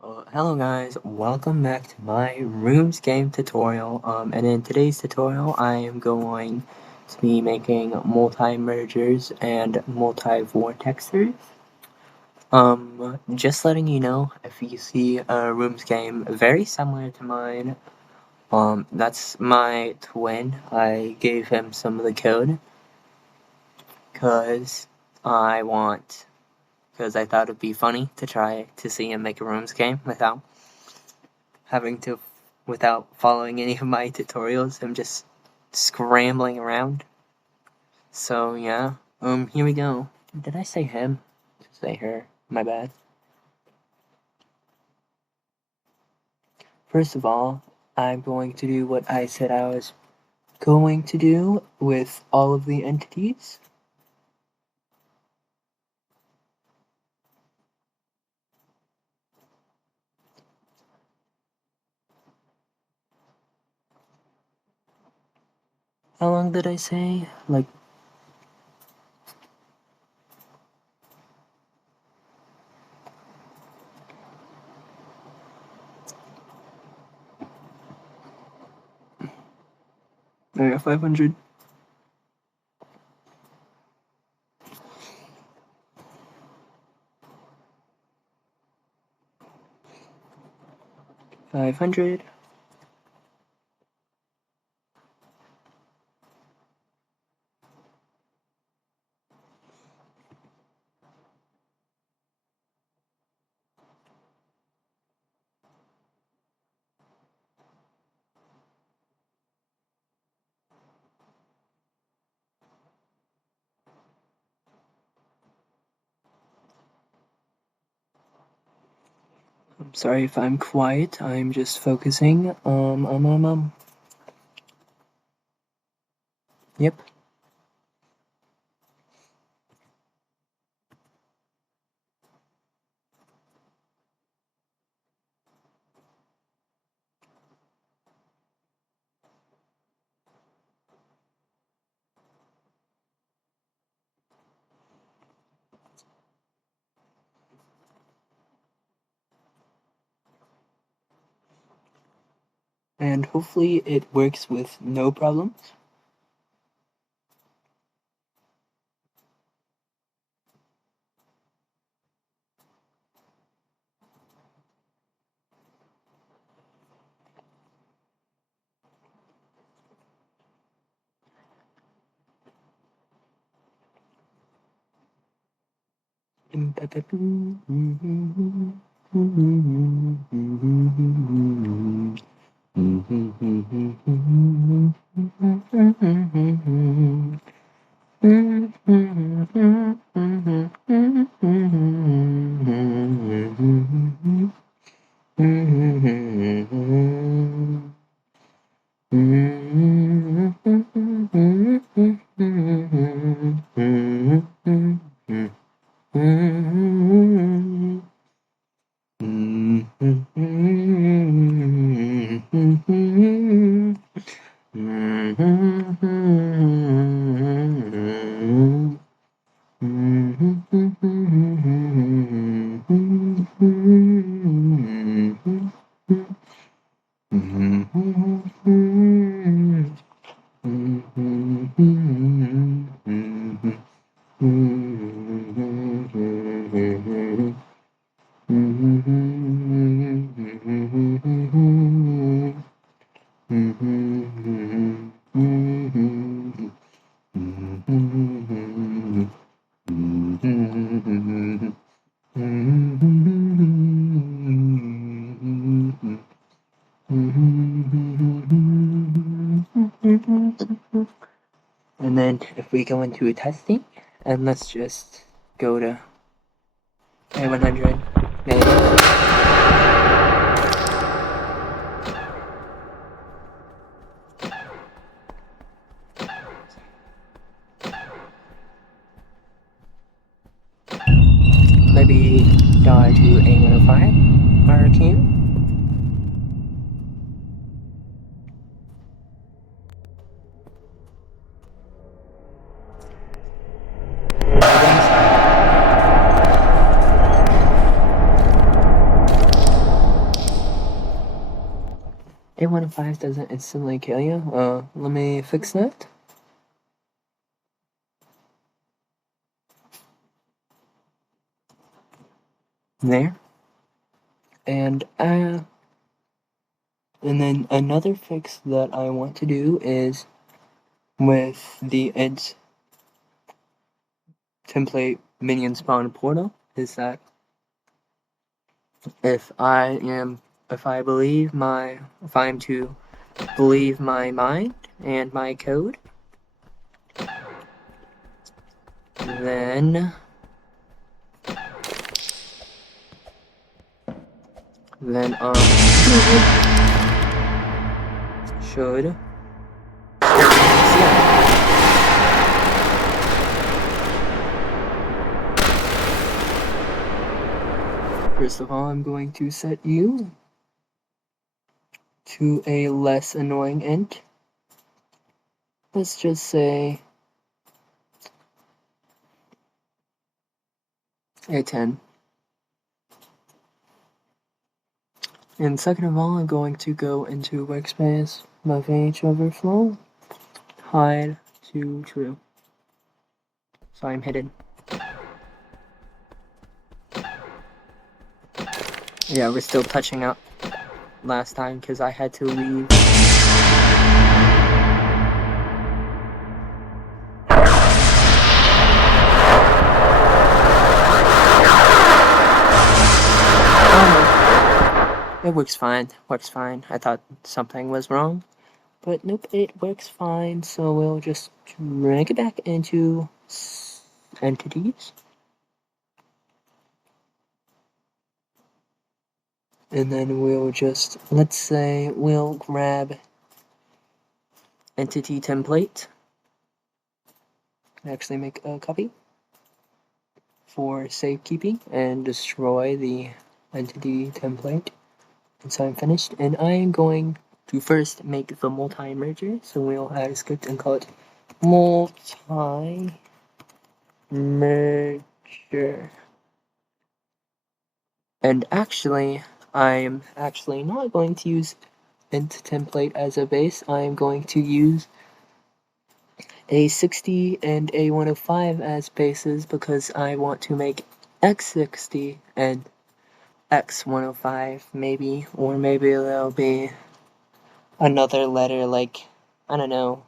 Hello guys, welcome back to my Roomsgame tutorial. And in today's tutorial, I am going to be making MultiMergers and MultiVortexers. Just letting you know, if you see a Roomsgame very similar to mine, that's my twin. I gave him some of the code, cause I thought it'd be funny to try to see him make a Roomsgame without following any of my tutorials. I'm just scrambling around. So yeah, here we go. Did I say him? Say her. My bad. First of all, I'm going to do what I said I was going to do with all of the entities. How long did I say? Like, I got 500. $500. I'm sorry if I'm quiet. I'm just focusing. Yep. And hopefully it works with no problems. And then if we go into testing, and let's just go to A100, maybe die to A105 Arcane. A105 doesn't instantly kill you. Let me fix that. There. And then another fix that I want to do is with the int template minion spawn portal is that if I'm to believe my mind and my code, then should first of all, I'm going to set you to a less annoying int. Let's just say a 10. And second of all, I'm going to go into workspace, my page overflow, hide to true. So I'm hidden. Yeah, we're still touching up last time because I had to leave. It works fine. I thought something was wrong, but nope, it works fine. So we'll just drag it back into entities. And then we'll just, let's say, we'll grab entity template. Actually make a copy for safekeeping and destroy the entity template. And so I'm finished, and I am going to first make the multi-merger. So we'll add a script and call it multi-merger. And actually, I'm actually not going to use int template as a base. I'm going to use A60 and A105 as bases because I want to make X60 and X105 maybe, or maybe there'll be another letter like, I don't know.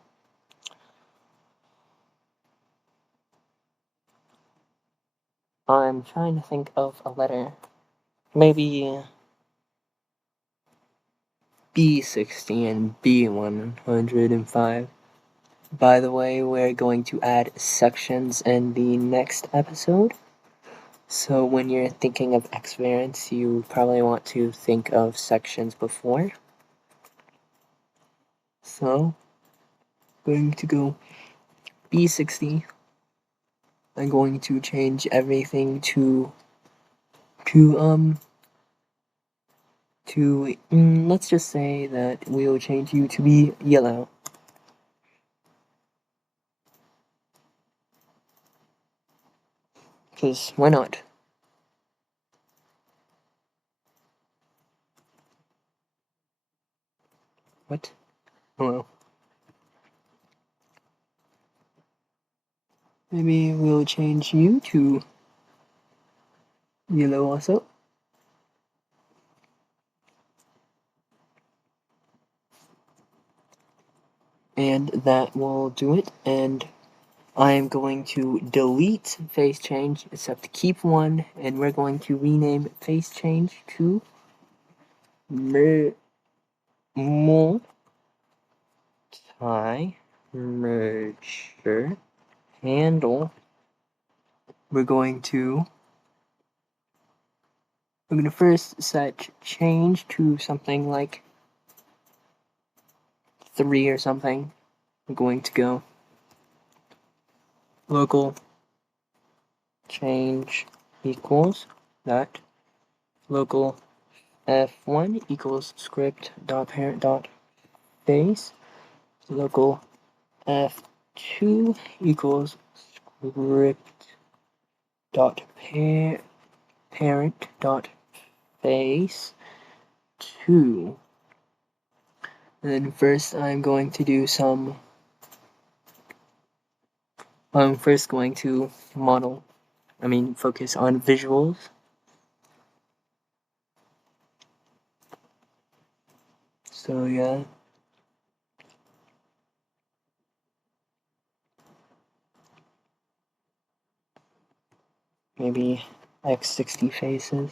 I'm trying to think of a letter. Maybe B60 and B105. By the way, we're going to add sections in the next episode. So when you're thinking of X variants, you probably want to think of sections before. So, going to go B60. I'm going to change everything to let's just say that we'll change you to be yellow. Because why not? What? Hello. Maybe we'll change you to yellow also. And that will do it. And I am going to delete face change, except keep one, and we're going to rename face change to multi-merger handle. We're going to first set change to something like 3 or something. I'm going to go local change equals that local f1 equals script dot parent dot face, local f2 equals script dot parent dot face 2, And then first I'm going to do some, I'm first going to focus on visuals. So yeah. Maybe X60 faces.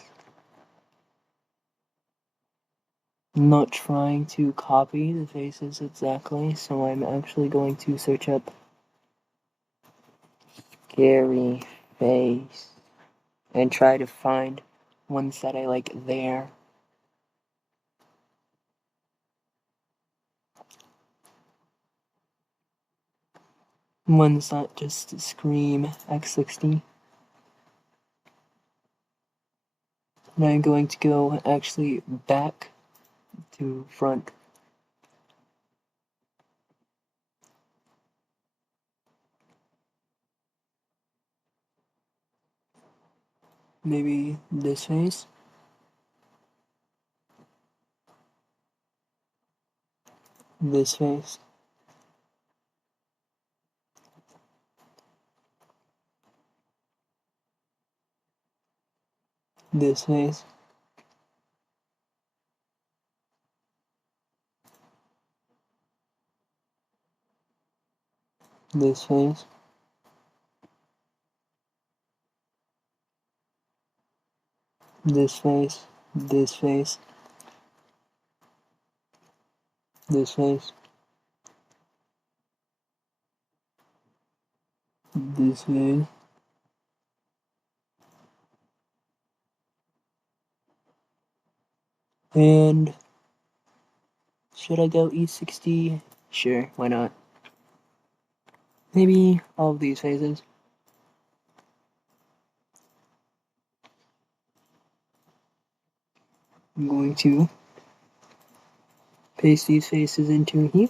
I'm not trying to copy the faces exactly, so I'm actually going to search up scary face and try to find ones that I like there. Ones that just scream X60. And I'm going to go actually back to front. Maybe this face. This face. This face. This face. This face. This face. This face. This face. And should I go E60? Sure, why not? Maybe all of these faces. I'm going to paste these faces into here.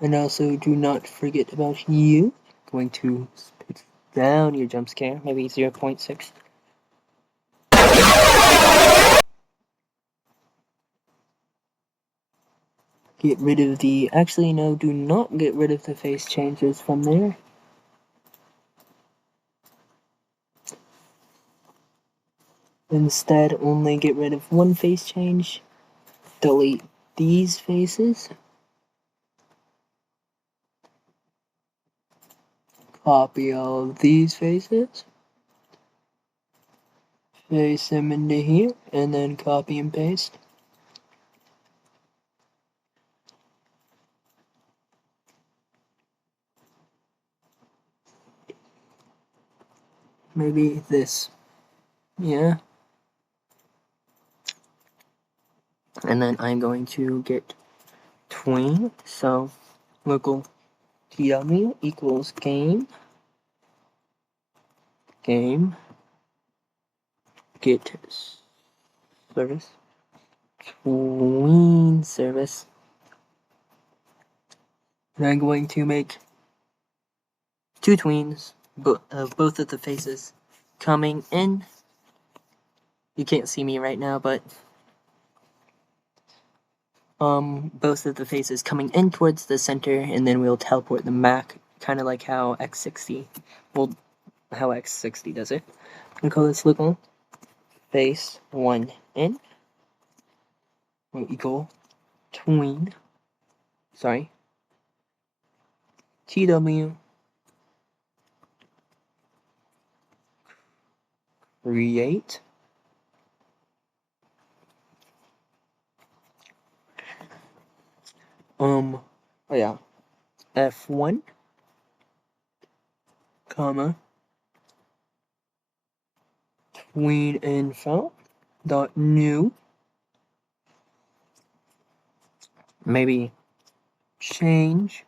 And also do not forget about you. Going to put down your jump scare, maybe 0.6. Get rid of the, actually no, do not get rid of the face changes from there. Instead, only get rid of one face change. Delete these faces. Copy all of these faces. Paste them into here, and then copy and paste. Maybe this. Yeah. And then I'm going to get tween. So local TW equals game get service tween service. And I'm going to make two tweens of both of the faces coming in. You can't see me right now, but both of the faces coming in towards the center, and then we'll teleport them back, kind of like how X60 does it. We call this local face 1 in will equal tween. Sorry. TW create F1 comma tween info dot new, maybe change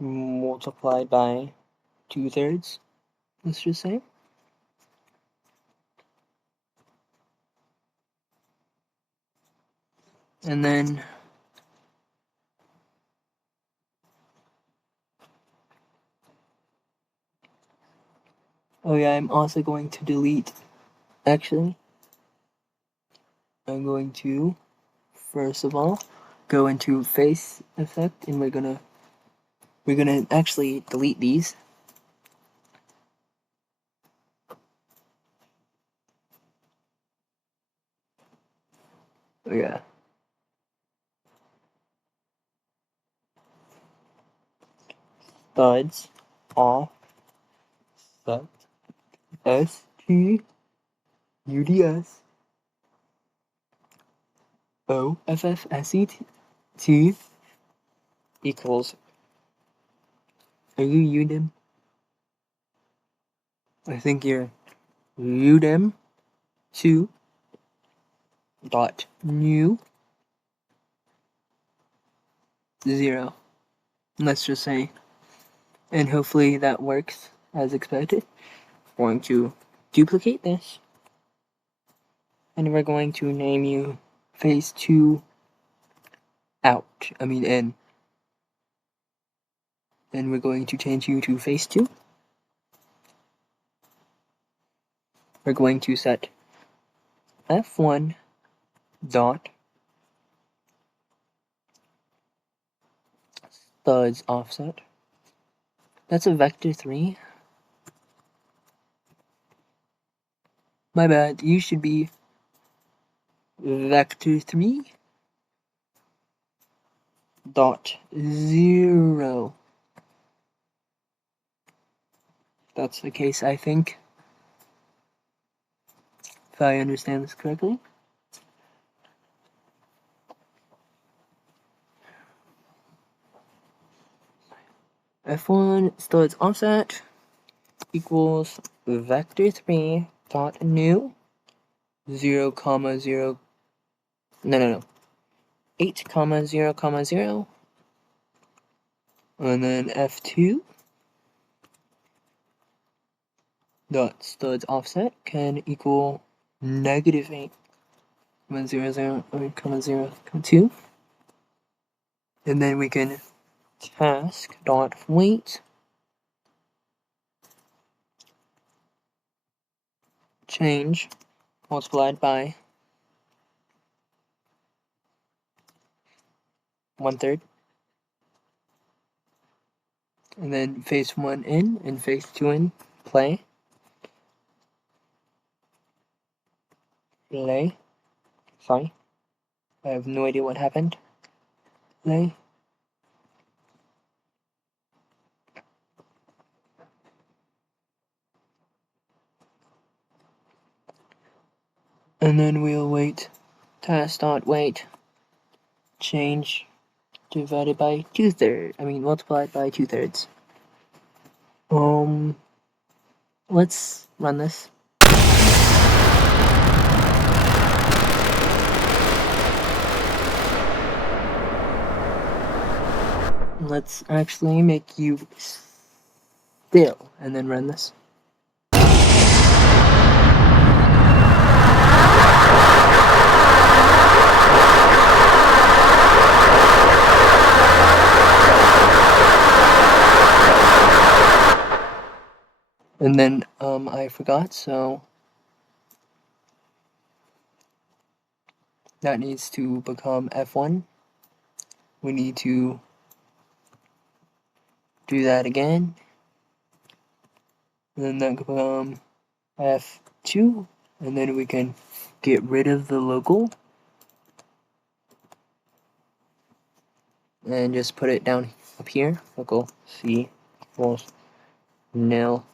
multiplied by 2/3, let's just say. And then Oh yeah, I'm also going to delete, actually, I'm going to, first of all, go into face effect, and we're gonna actually delete these. Oh yeah. Studs off set STUDS OFFSET equals, are you UDIM? I think you're UDIM 2 dot new 0. Let's just say, and hopefully that works as expected. We're going to duplicate this, and we're going to name you phase 2 out. In. Then we're going to change you to phase 2. We're going to set F1 dot studs offset. That's a vector 3. My bad, you should be vector 3 dot 0. That's the case, I think, if I understand this correctly. F1 studs offset equals vector 3 dot new 0 comma 0, no 8 comma 0 comma 0, and then F2 dot studs offset can equal negative 8 comma 0 0 comma 0 comma 2, and then we can task dot weight change multiplied by 1/3, and then phase 1 in and phase 2 in, play, sorry, I have no idea what happened, play, and then we'll wait, task dot weight change divided by 2/3, multiplied by 2/3. Let's run this. Let's actually make you still, and then run this. And then, I forgot, so that needs to become F1. We need to do that again. And then that can become F2, and then we can get rid of the local and just put it down up here. Local C equals nil.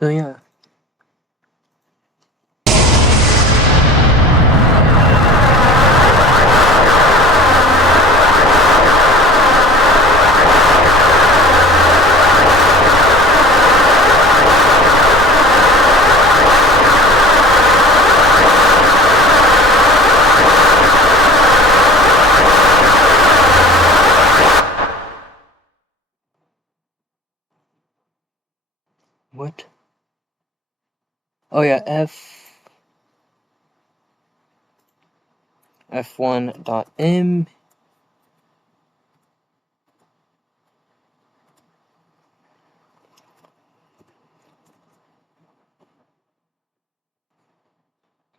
So yeah. What? Oh yeah, F1 dot M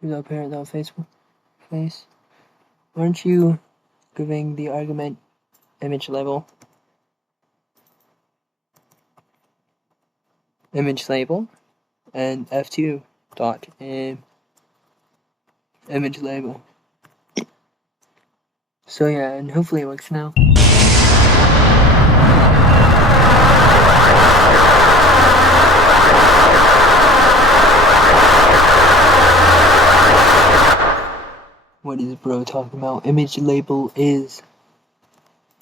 without parent without face. Aren't you giving the argument image label? Image label and F2 dot image label. So yeah, and hopefully it works now. What is bro talking about? Image label is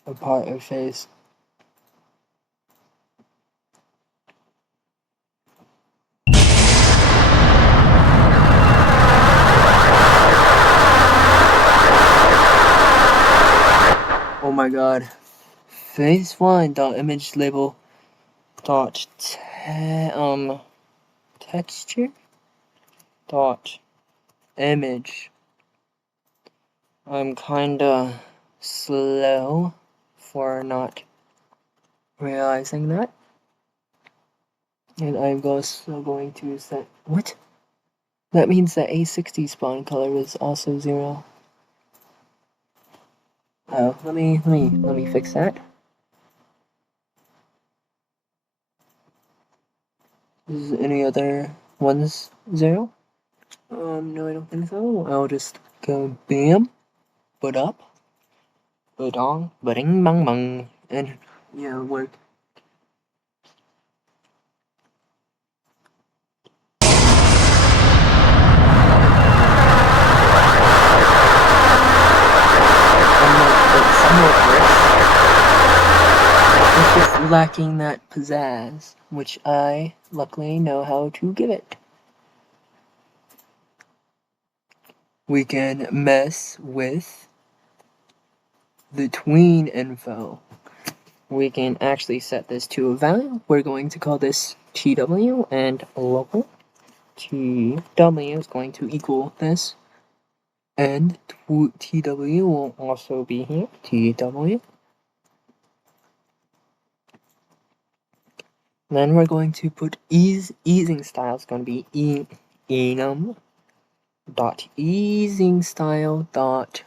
a part of face. Oh my god. Face1 dot image label dot texture dot image. I'm kinda slow for not realizing that. And I'm also going to set what? That means that A60 spawn color is also 0. Oh, let me fix that. Is any other ones 0? No, I don't think so. I'll just go bam, but up, but on, but-ing bang bang, and yeah, it'll work. It's just lacking that pizzazz, which I luckily know how to give it. We can mess with the tween info. We can actually set this to a value. We're going to call this TW and local. TW is going to equal this. And TW will also be here. TW. Then we're going to put easing style is going to be enum dot easing style dot,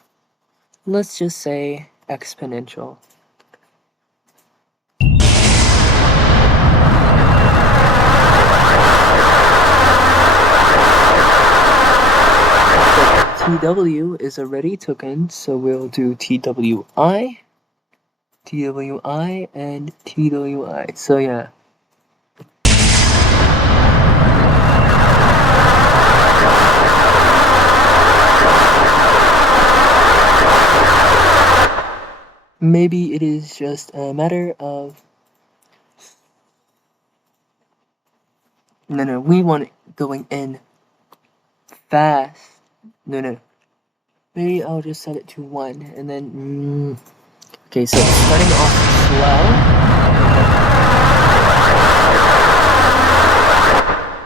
let's just say, exponential. TW is already taken, so we'll do TWI, and TWI. So yeah. Maybe it is just a matter of... No, we want it going in fast. No. Maybe I'll just set it to 1, and then... Okay, so starting off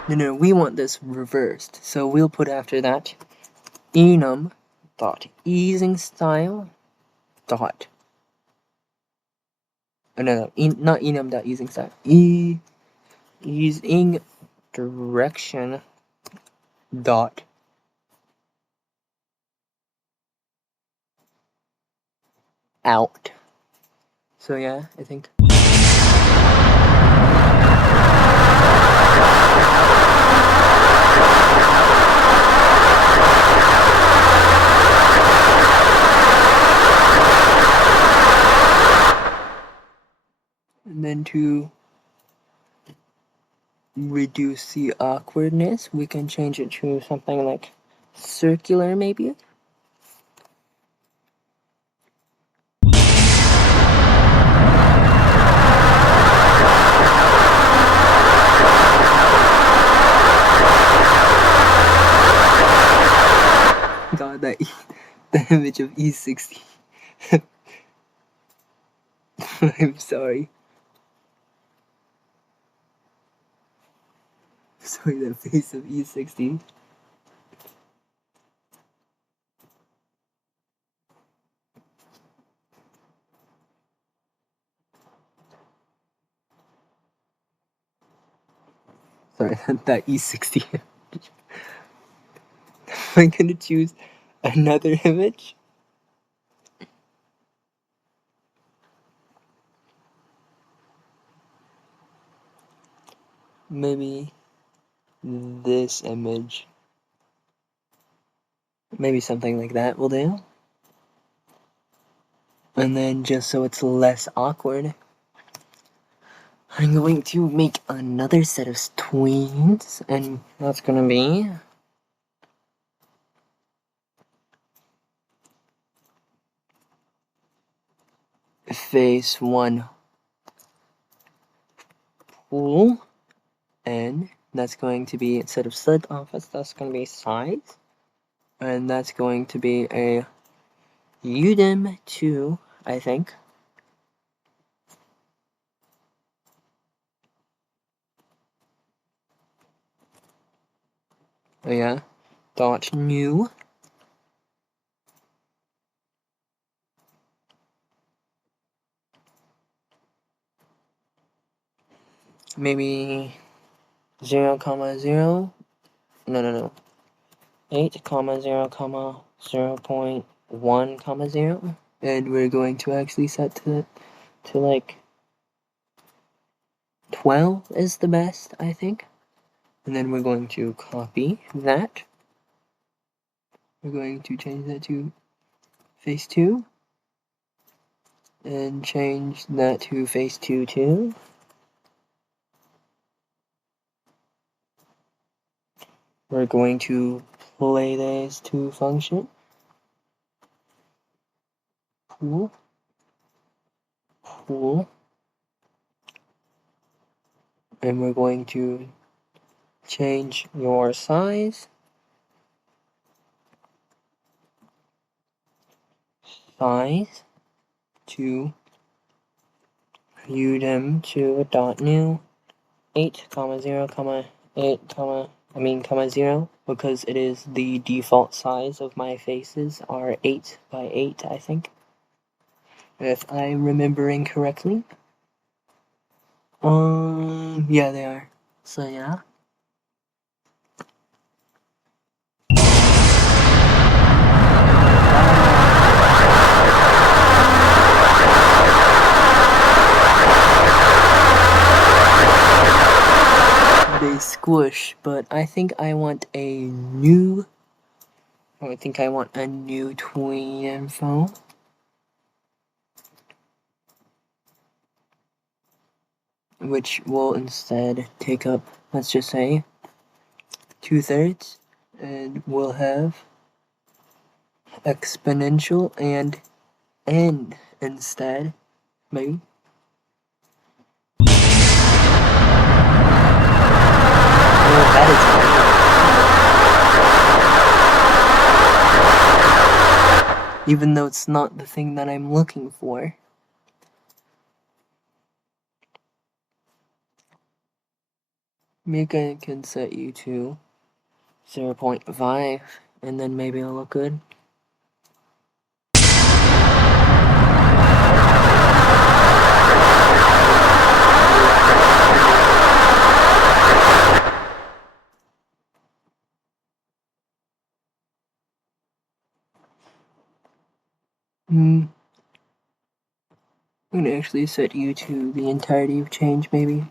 slow. No, we want this reversed. So we'll put after that enum dot easing style dot... Oh, no, not enum dot easing style. Easing direction dot out. So yeah, I think. And then to reduce the awkwardness, we can change it to something like circular, maybe. God, the image of E60. I'm sorry. Sorry, the face of E60. Sorry, that E60. I'm gonna choose another image. Maybe this image. Maybe something like that will do. And then just so it's less awkward, I'm going to make another set of tweens, and that's gonna be face 1 pool, and that's going to be, instead of slit office, that's going to be size, and that's going to be a UDIM 2, I think. Oh yeah, dot new. Maybe 0, 0, no, 8, 0, 0.1, 0, and we're going to actually set to like 12 is the best, I think. And then we're going to copy that. We're going to change that to face 2, and change that to face 2 too. We're going to play this to function. Pool. And we're going to change your size to UDIM to dot new 8, 0, 8, 0, because it is the default size of my faces are 8 by 8, I think, if I'm remembering correctly. Yeah, they are. So yeah. They squish, but I think I want a new tween info. Which will instead take up, let's just say, 2/3, and we'll have exponential and n instead, maybe. Oh, that is weird. Even though it's not the thing that I'm looking for. Maybe I can set you to 0.5, and then maybe it'll look good. I'm gonna actually set you to the entirety of change, maybe.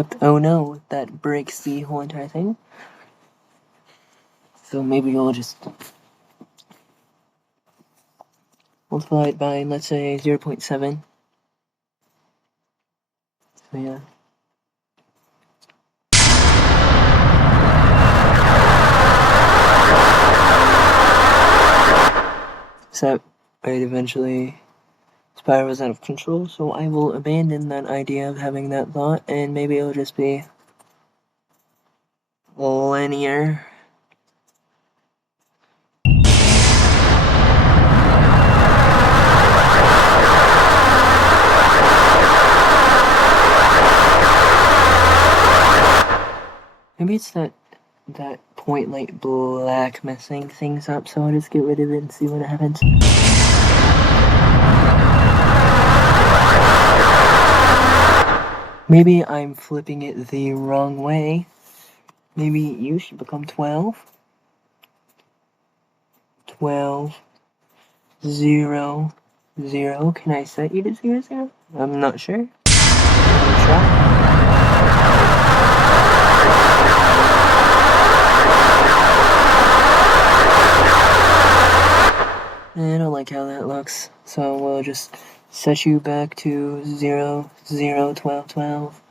Except, oh no, that breaks the whole entire thing. So maybe we'll just multiply it by, let's say, 0.7. So yeah. So it eventually spirals out of control, so I will abandon that idea of having that thought, and maybe it'll just be linear. Maybe it's that point light black messing things up, so I'll just get rid of it and see what happens. Maybe I'm flipping it the wrong way. Maybe you should become 12. 12, 0, 0. Can I set you to 0, 0? I'm not sure. Try. I don't like how that looks, so we'll just set you back to 0, 0, 12, 12.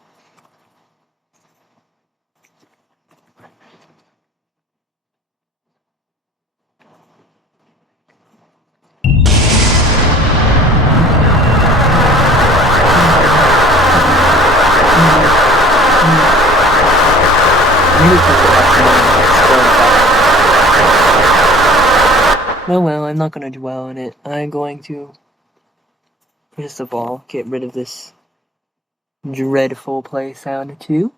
Oh well, I'm not gonna dwell on it. I'm going to, first of all, get rid of this dreadful play sound too.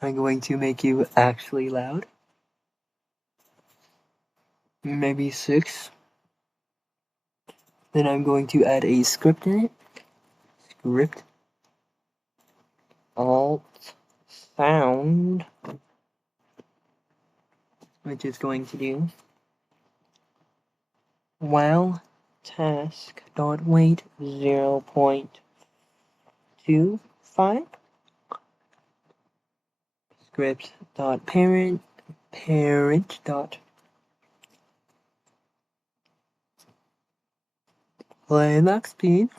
I'm going to make you actually loud. Maybe 6. Then I'm going to add a script in it. Script. Alt. Sound. Which is going to do while task.wait 0.25 script.parent playback speed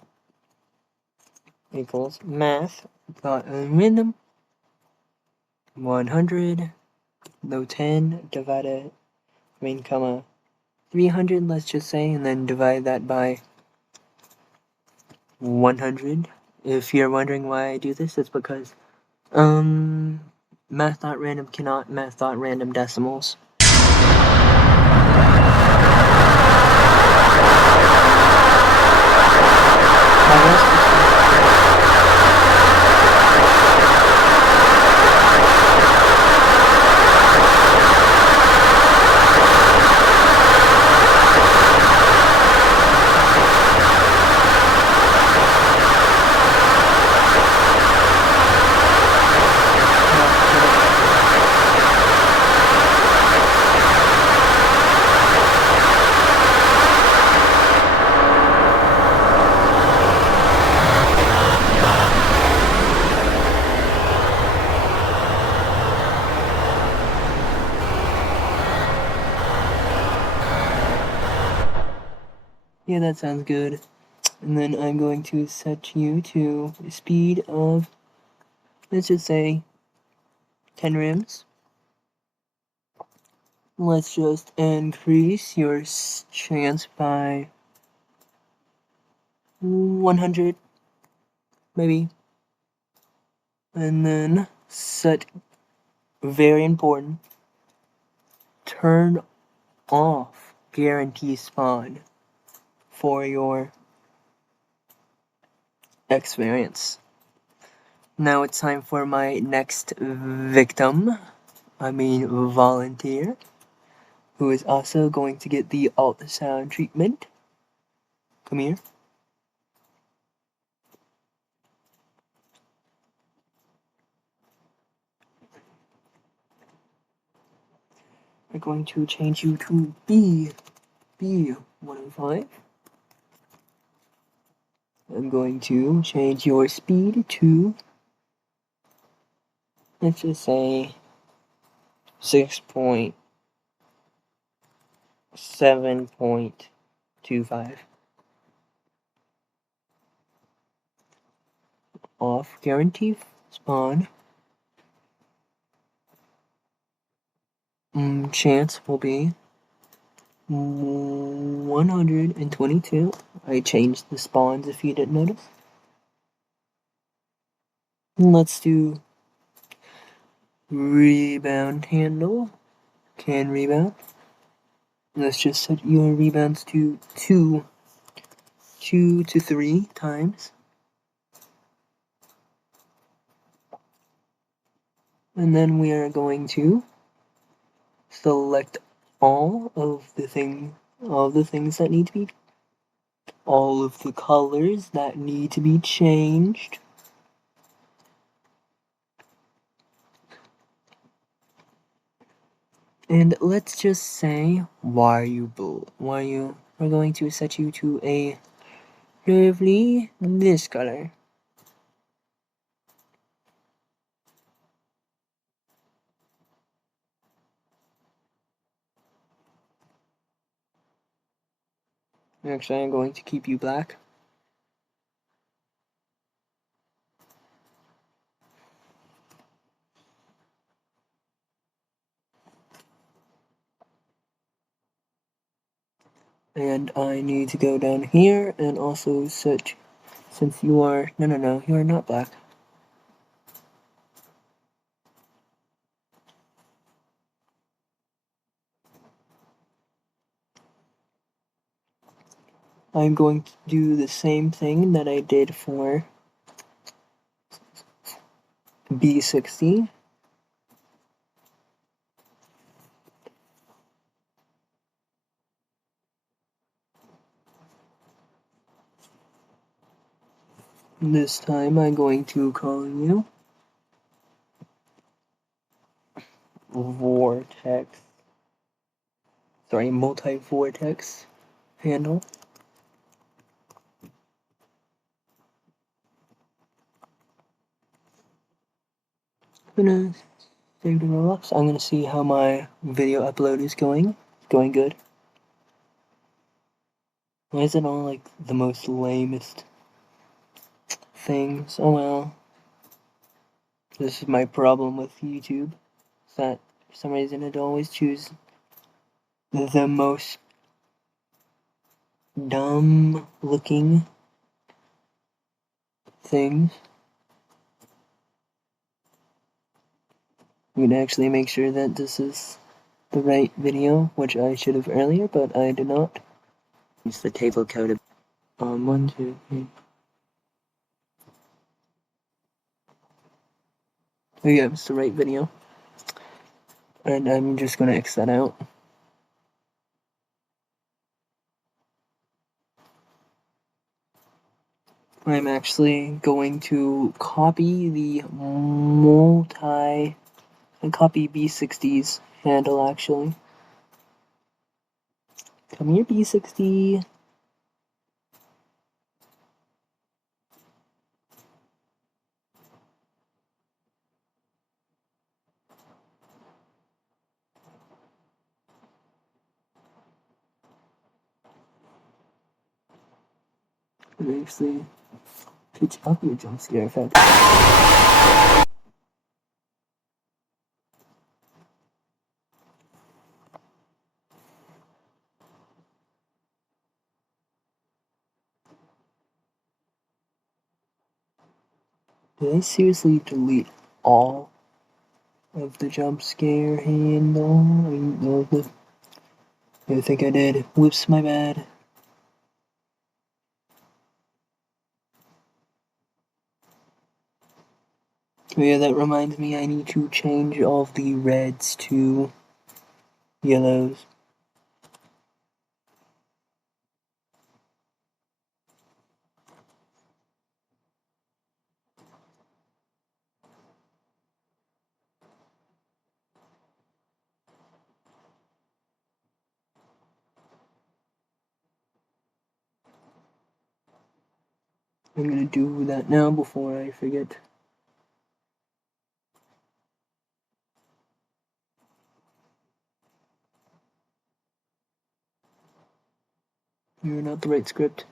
equals math.random 100 low 10 divided comma 300, let's just say, and then divide that by 100. If you're wondering why I do this, it's because math.random cannot math.random decimals. Yeah, that sounds good. And then I'm going to set you to a speed of, let's just say, 10 rims. Let's just increase your chance by 100, maybe. And then set, very important, turn off guarantee spawn for your experience. Now it's time for my next volunteer, who is also going to get the ultrasound treatment. Come here. We're going to change you to B105. I'm going to change your speed to, let's just say, 6.7.25. Off guarantee spawn. Chance will be 122. I changed the spawns if you didn't notice. Let's do rebound handle. Can rebound. Let's just set your rebounds to 2 to 3 times. And then we are going to select all of the things that need to be, all of the colors that need to be changed. And let's just say, we're going to set you to a lovely this color. Actually, I'm going to keep you black. And I need to go down here and also search, since you are, no, you are not black. I'm going to do the same thing that I did for B60. This time I'm going to call you Vortex. Sorry, MultiVortex handle. I'm gonna save the Roblox. I'm gonna see how my video upload is going. It's going good. Why is it all like the most lamest things? Oh well. This is my problem with YouTube. Is that for some reason it always choose the most dumb looking things. I'm gonna actually make sure that this is the right video, which I should have earlier, but I did not. It's the table code. 1, 2, 3. Oh yeah, it's the right video. And I'm just gonna X that out. I'm actually going to copy the copy B60's handle actually. Come here, B60. And actually pitch up your jump scare effect. Did I seriously delete all of the jump scare handle? I think I did. Whoops, my bad. Oh yeah, that reminds me, I need to change all of the reds to yellows. I'm gonna do that now before I forget. You're not the right script.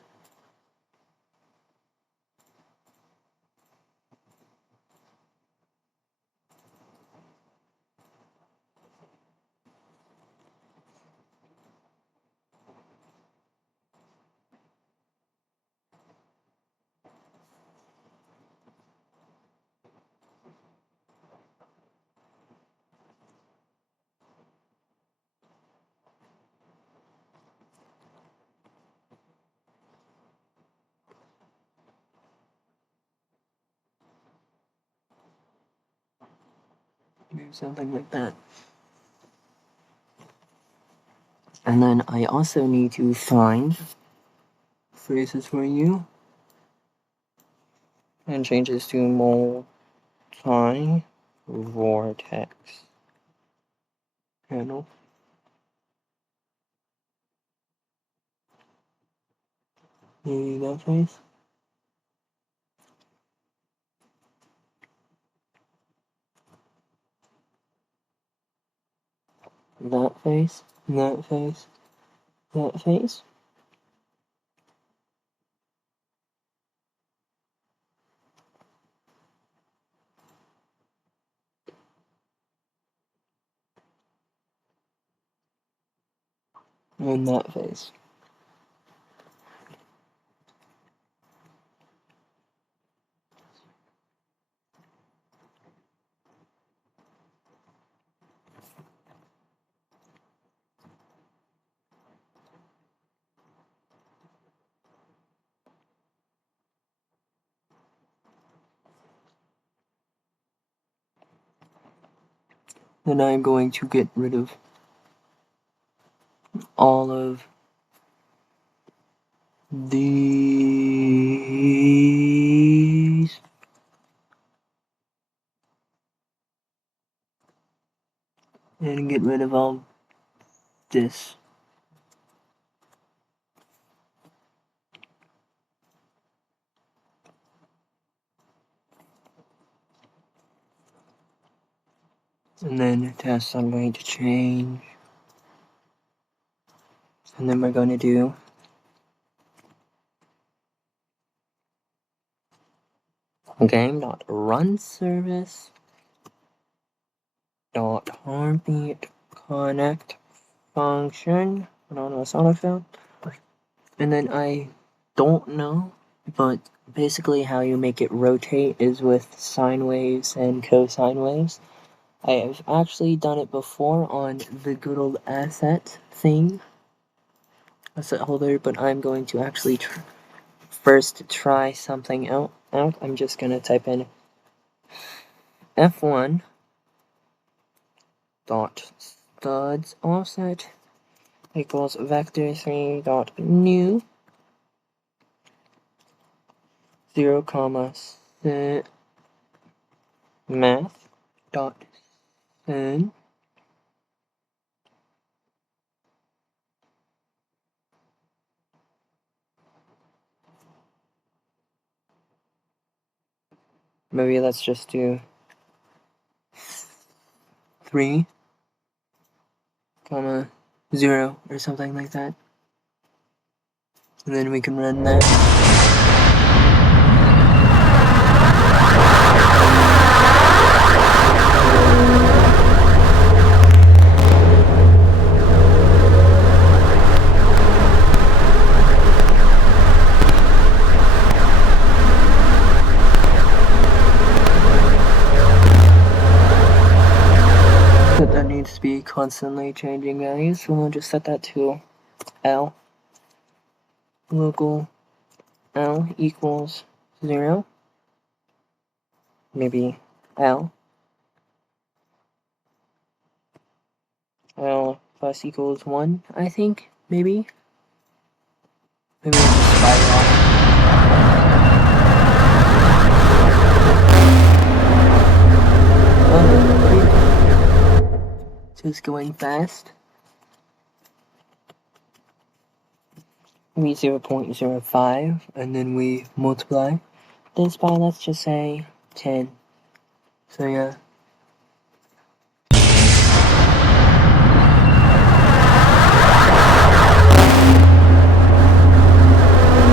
Maybe something like that. And then I also need to find phrases for you and change this to multi-vortex panel. Maybe that phrase. That face, that face, that face. And that face. Then I'm going to get rid of all of these. And get rid of all this. And then test I'm going to change. And then we're going to do game.runService .heartbeat connect function. I don't know what's autofill. And then I don't know, but basically how you make it rotate is with sine waves and cosine waves. I have actually done it before on the good old asset thing, asset holder, but I'm going to actually first try something out. I'm just gonna type in f1 dot studs offset equals vector3 dot new 0 comma math dot send maybe let's just do 3 comma 0 or something like that, and then we can run that. But that needs to be constantly changing values, so we'll just set that to L. Local L equals 0. Maybe L plus equals 1, I think, maybe. Maybe we'll just spiral off. So it's going fast. We 0.05, and then we multiply this by, let's just say, 10. So yeah.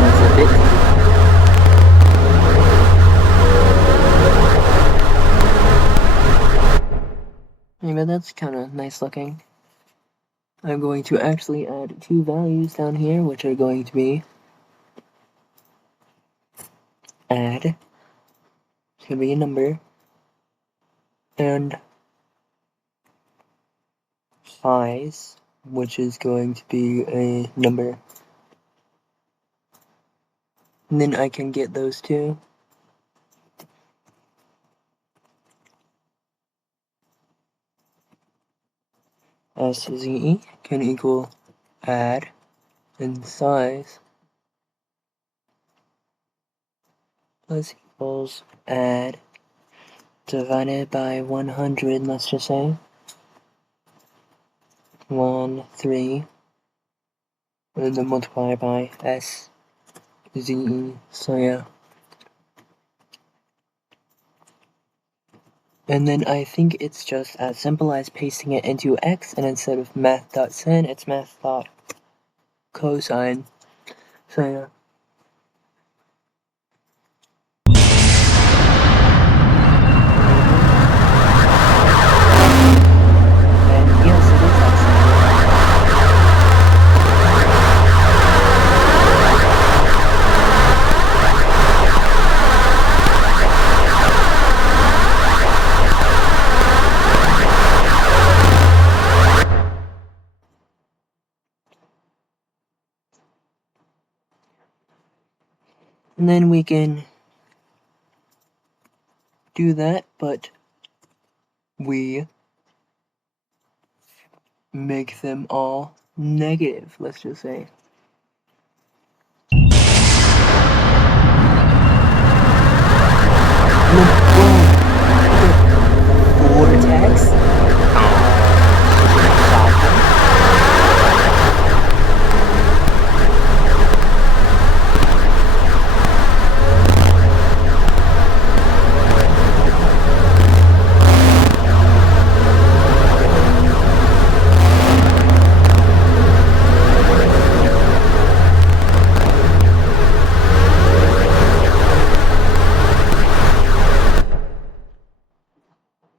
That's a bit. Yeah, but that's kind of nice looking. I'm going to actually add 2 values down here, which are going to be add, it's going to be a number, and size, which is going to be a number. And then I can get those two. SZE can equal add in size plus equals add divided by 100, let's just say 1, 3, and then multiply by SZE, so yeah. And then I think it's just as simple as pasting it into X, and instead of math.sin, it's math.cosine. So yeah. And yes, it is that And then we can do that, but we make them all negative, let's just say. Vortex.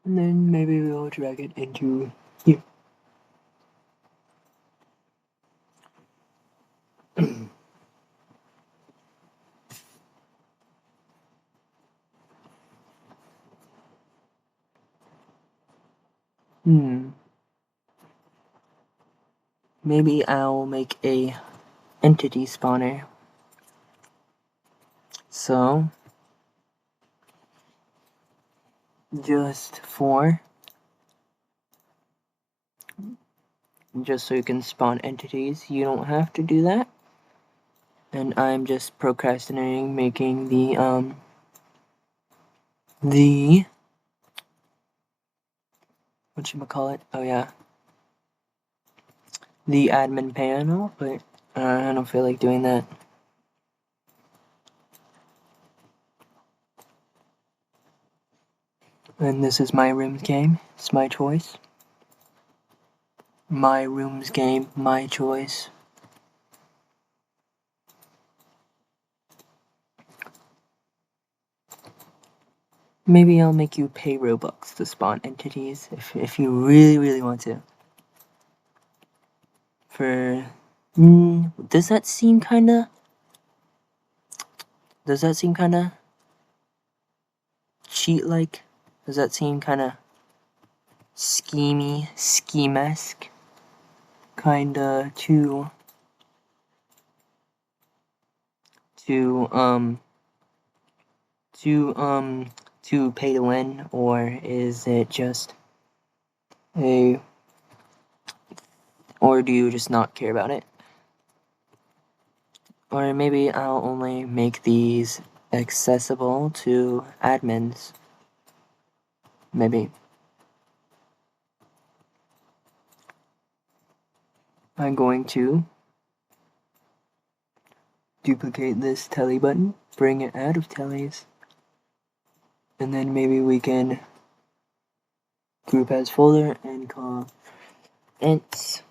And then maybe we'll drag it into here. Maybe I'll make a entity spawner. So just so you can spawn entities, you don't have to do that. And I'm just procrastinating making the whatchamacallit? Oh yeah, the admin panel, but I don't feel like doing that. And this is my rooms game. It's my choice. My rooms game, my choice. Maybe I'll make you pay Robux to spawn entities if you really want to. Does that seem kinda cheat-like? Does that seem kinda scheme-esque? Kinda to pay to win, or is it just or do you just not care about it? Or maybe I'll only make these accessible to admins. Maybe. I'm going to duplicate this tele button, bring it out of teles, and then maybe we can group as folder and call ents.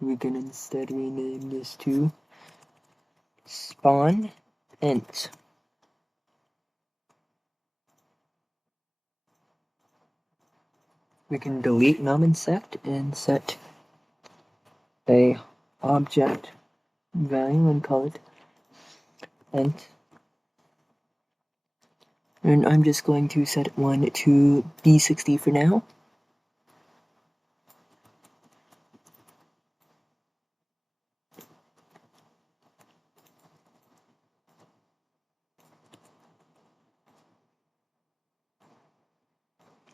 We can instead rename this to spawn ent. We can delete num and set a object value and call it ent. And I'm just going to set one to B60 for now.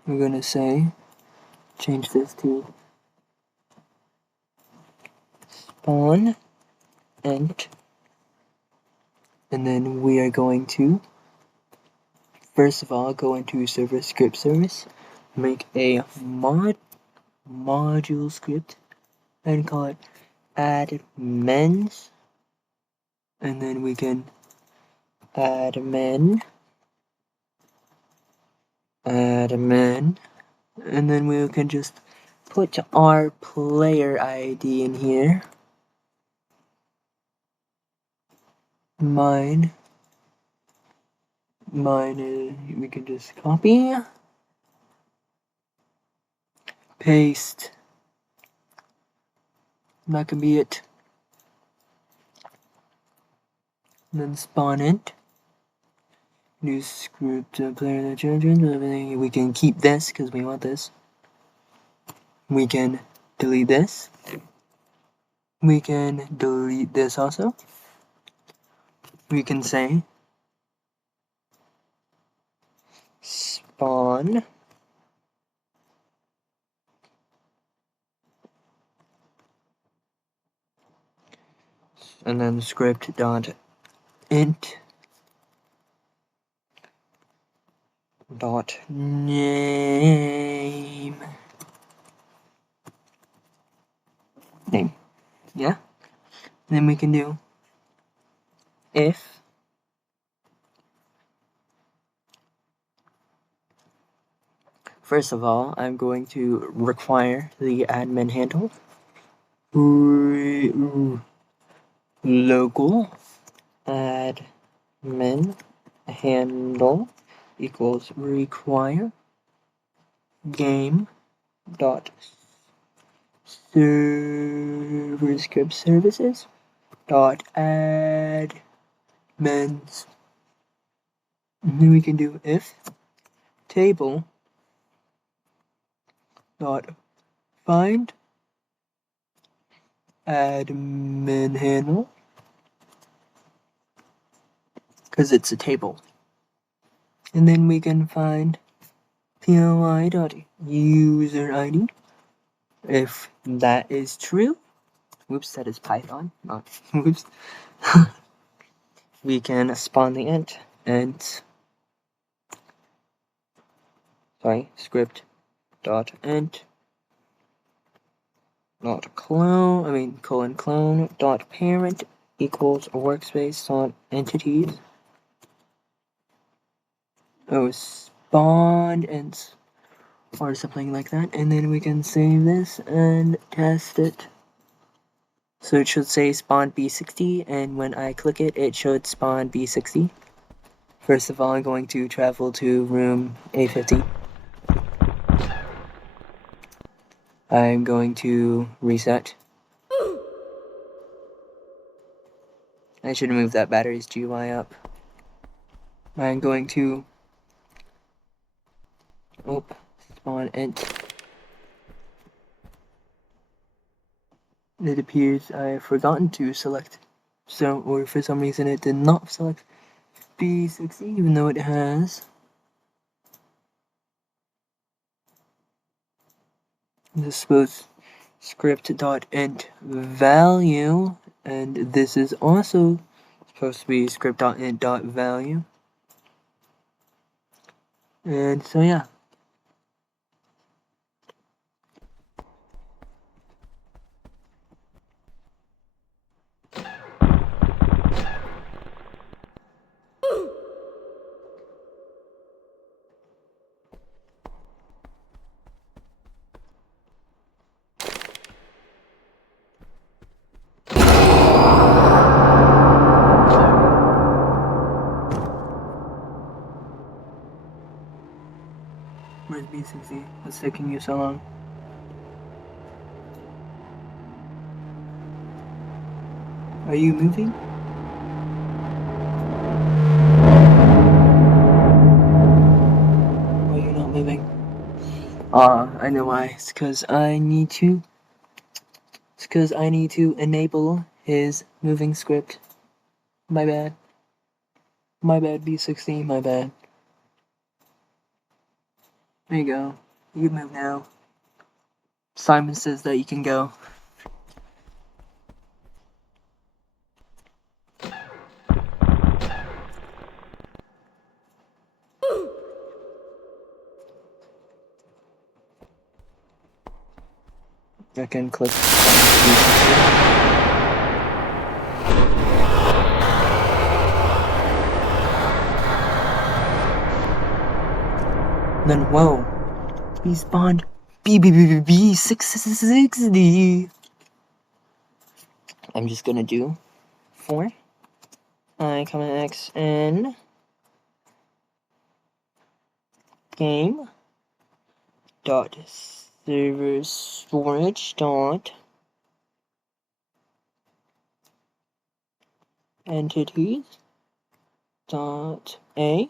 we're gonna say, change this to spawn int, and then we are going to, first of all, go into server script service, make a module script, and call it admins, and then we can admin, and then we can just put our player ID in here. Mine is, we can just copy, paste, that can be it. And then spawn int, new script player the children, everything. We can keep this because we want this. We can delete this. We can delete this also. We can say spawn and then script dot int dot name, yeah. Then we can do if first of all, I'm going to require the admin handle local admin handle equals require game dot server script services dot admins. And then we can do if table dot find admin handle, because it's a table. And then we can find POI dot user ID. If that is true, whoops, that is Python, not whoops. We can spawn the int script dot int dot clone dot parent equals workspace dot entities. Spawn int or something like that, and then we can save this and test it. So it should say spawn B60, and when I click it, it should spawn B60. First of all, I'm going to travel to room A50. I'm going to reset. I should move that battery's GUI up. I'm going to spawn int. It appears I've forgotten to select, or for some reason it did not select B60, even though it has. This suppose script.int value, and this is also supposed to be script.int.value. And so yeah. Where's B60? What's taking you so long? Are you moving? Why are you not moving? I know why. It's because I need to enable his moving script. My bad. My bad, B60, my bad. There you go. You can move now. Simon says that you can go. I can click. Then whoa, he spawned B 660. I'm just gonna do 4 I, X, N game dot server storage dot entities dot a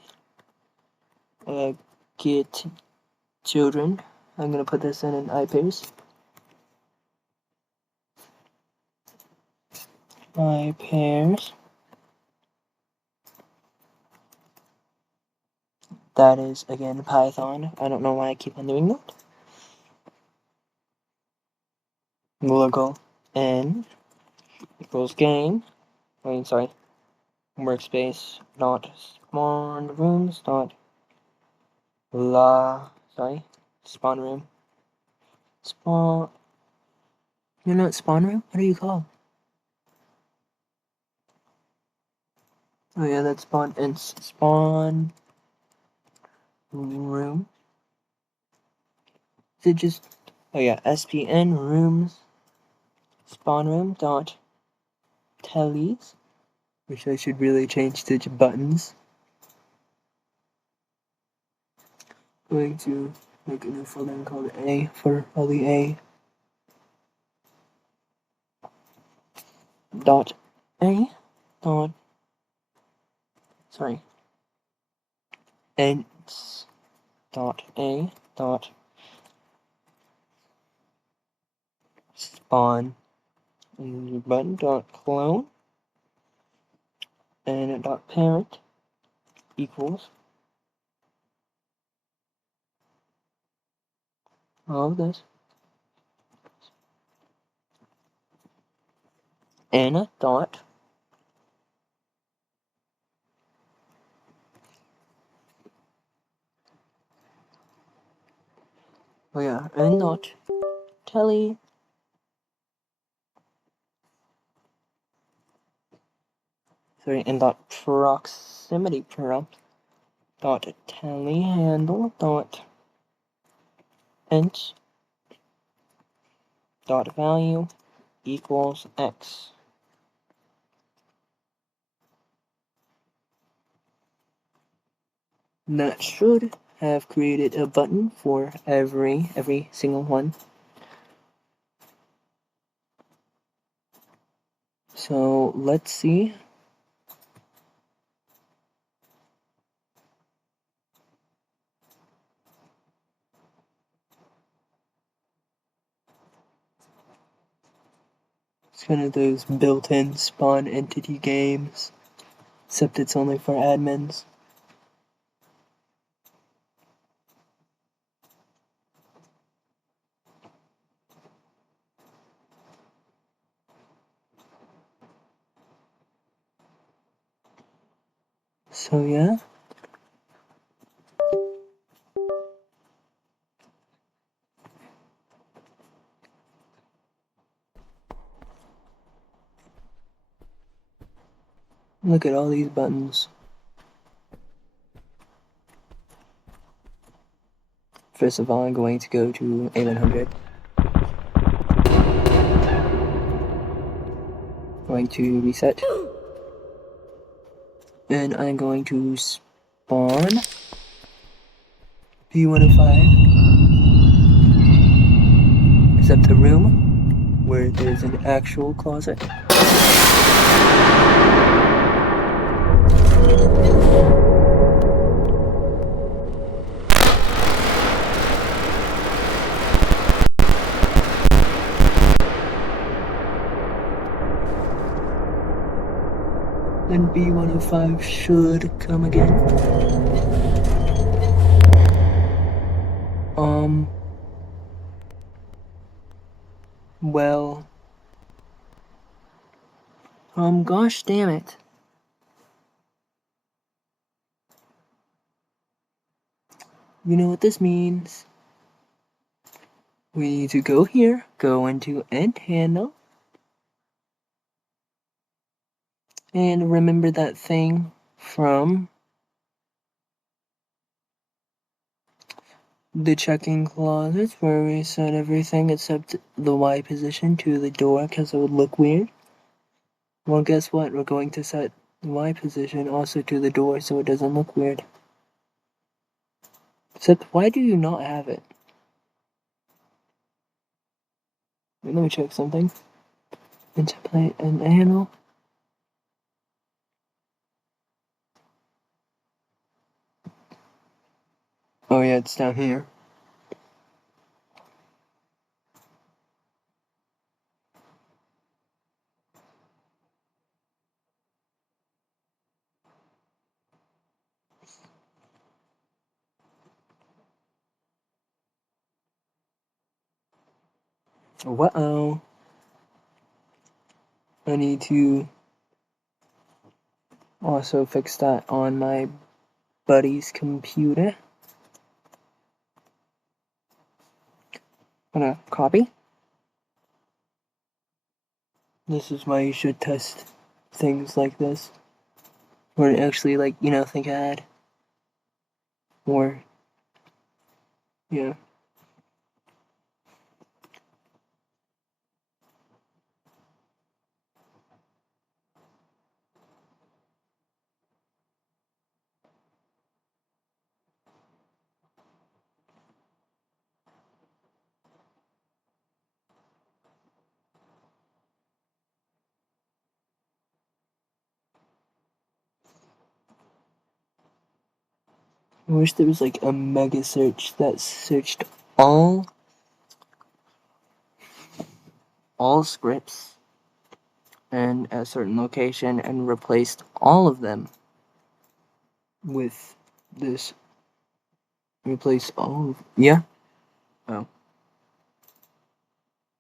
get children. I'm gonna put this in an iPairs. iPairs. That is again Python. I don't know why I keep on doing that. Local n equals game. Workspace dot spawn rooms dot spawn room. Spawn. You're not spawn room? What do you call? Oh yeah, that's spawn and spawn room. Is it just? Oh yeah, SPN rooms spawn room dot tellies, which I should really change to buttons. Going to make a new folder called A for all the A. Dot A dot ents dot A dot spawn button dot clone and dot parent equals all of this n dot n dot telly n dot proximity prompt dot telehandle dot ent dot value equals x. That should have created a button for every single one. So let's see. It's one of those built-in spawn entity games, except it's only for admins. So yeah. Look at all these buttons. First of all, I'm going to go to 1100. Going to reset. And I'm going to spawn P105. Except the room where there's an actual closet. Then B105 should come again. Well, gosh damn it. You know what this means? We need to go here, go into end handle, and remember that thing from the checking closets where we set everything except the Y position to the door because it would look weird. Well, guess what? We're going to set the Y position also to the door so it doesn't look weird. Except, why do you not have it? Wait, let me check something. Interplate and handle. Oh yeah, it's down here. Uh-oh. I need to also fix that on my buddy's computer. I'm gonna copy. This is why you should test things like this. Or actually, like, think ahead. Or, yeah. I wish there was like a mega search that searched all scripts in a certain location and replaced all of them with this. Replace all of, yeah. Oh,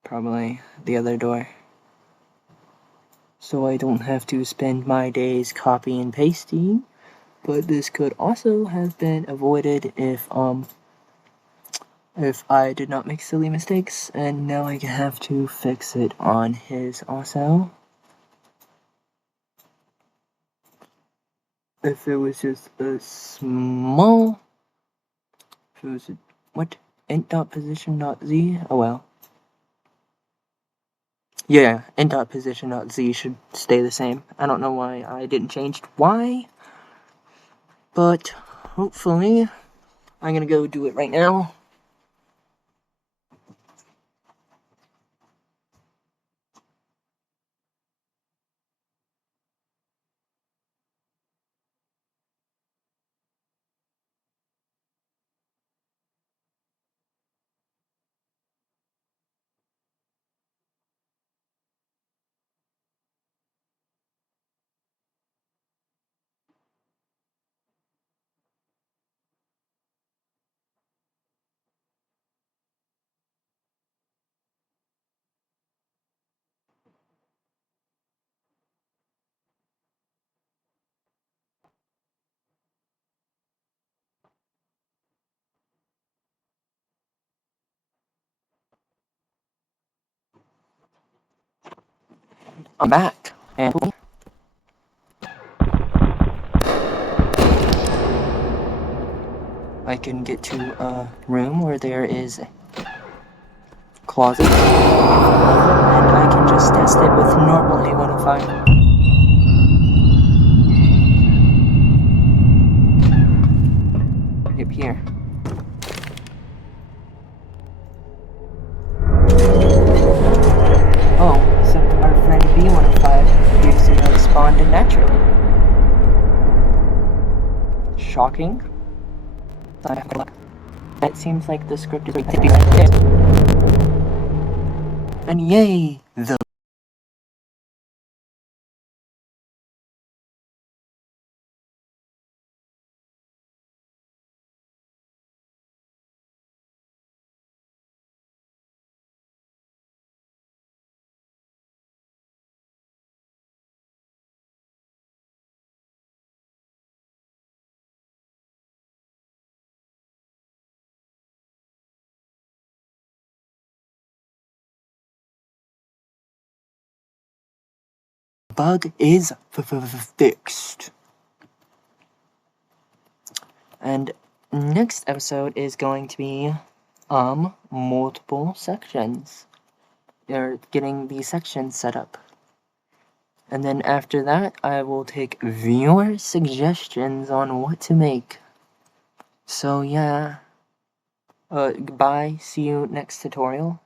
probably the other door. So I don't have to spend my days copy and pasting. But this could also have been avoided if I did not make silly mistakes, and now I have to fix it on his also. If it was just a small, if it was a, what, int dot position dot z, oh well. Yeah, int dot position dot z should stay the same. I don't know why I didn't change y, but hopefully I'm gonna go do it right now. I'm back, and I can get to a room where there is a closet, and I can just test it with normal A105. Yep, here. Oh, except our friend B105 previously spawned in naturally. Shocking. It seems like the script is and yay, the bug is fixed. And next episode is going to be multiple sections. They're getting the sections set up. And then after that, I will take viewer suggestions on what to make. So yeah. Goodbye. See you next tutorial.